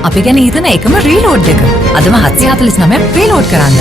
අපි ගැන හිතන එකම රීලෝඩ් එක. අදම 749ක් රීලෝඩ් කරන්න.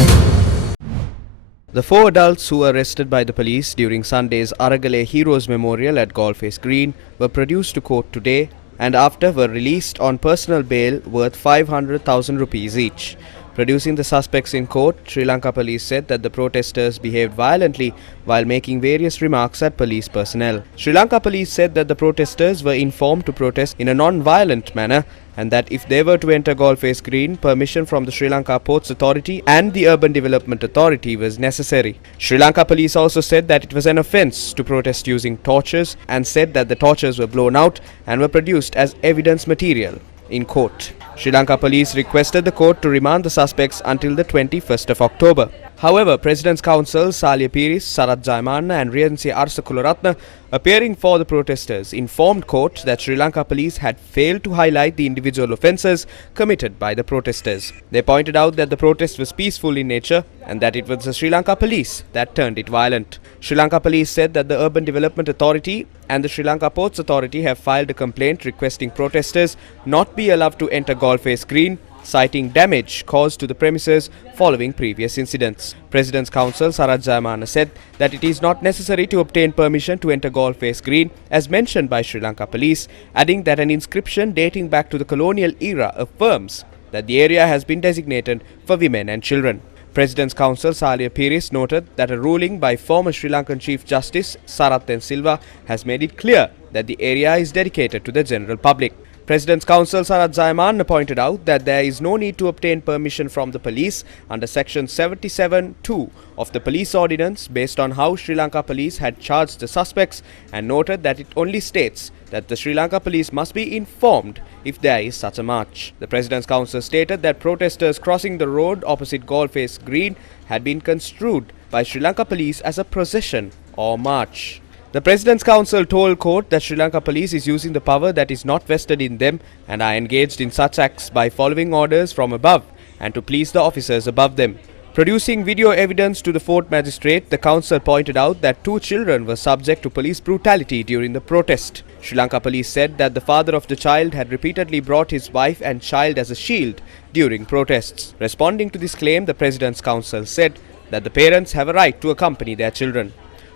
The four adults who were arrested by the police during Sunday's Galle Heroes Memorial at Galle Face Green were produced to court today and after were released on personal bail worth 500,000 rupees each. Producing the suspects in court, Sri Lanka police said that the protesters behaved violently while making various remarks at police personnel. Sri Lanka police said that the protesters were informed to protest in a non-violent manner and that if they were to enter Galle Face Green, permission from the Sri Lanka Ports Authority and the Urban Development Authority was necessary. Sri Lanka police also said that it was an offence to protest using torches and said that the torches were blown out and were produced as evidence material in court. Sri Lanka police requested the court to remand the suspects until the 21st of October. However, President's Counsel Galle Face, Sarath Jayamanna and Riyansi Arsakularatna, appearing for the protesters, informed court that Sri Lanka police had failed to highlight the individual offences committed by the protesters. They pointed out that the protest was peaceful in nature and that it was the Sri Lanka police that turned it violent. Sri Lanka police said that the Urban Development Authority and the Sri Lanka Ports Authority have filed a complaint requesting protesters not be allowed to enter Galle Face Green, citing damage caused to the premises following previous incidents. President's Counsel Sarath Jayamanna said that it is not necessary to obtain permission to enter Galle Face Green as mentioned by Sri Lanka police, adding that an inscription dating back to the Colonial Era affirms that the area has been designated for women and children. President's Counsel Galle Face noted that a ruling by former Sri Lankan Chief Justice Sarath and Silva has made it clear that the area is dedicated to the general public. President's Counsel Sarath Jayamanna pointed out that there is no need to obtain permission from the police under Section 77(2) of the Police Ordinance based on how Sri Lanka police had charged the suspects and noted that it only states that the Sri Lanka police must be informed if there is such a march. The President's Counsel stated that protesters crossing the road opposite Galle Face Green had been construed by Sri Lanka police as a procession or march. The President's Counsel told court that Sri Lanka police is using the power that is not vested in them and are engaged in such acts by following orders from above and to please the officers above them. Producing video evidence to the Fort Magistrate, the Counsel pointed out that 2 children were subject to police brutality during the protest. Sri Lanka police said that the father of the child had repeatedly brought his wife and child as a shield during protests. Responding to this claim, the President's Counsel said that the parents have a right to accompany their children.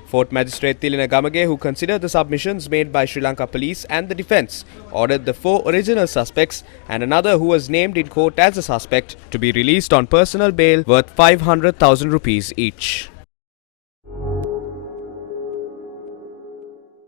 Fort Magistrate Tilina Gamage, who considered the submissions made by Sri Lanka police and the defence, ordered the 4 original suspects and another who was named in court as a suspect to be released on personal bail worth 500,000 rupees each.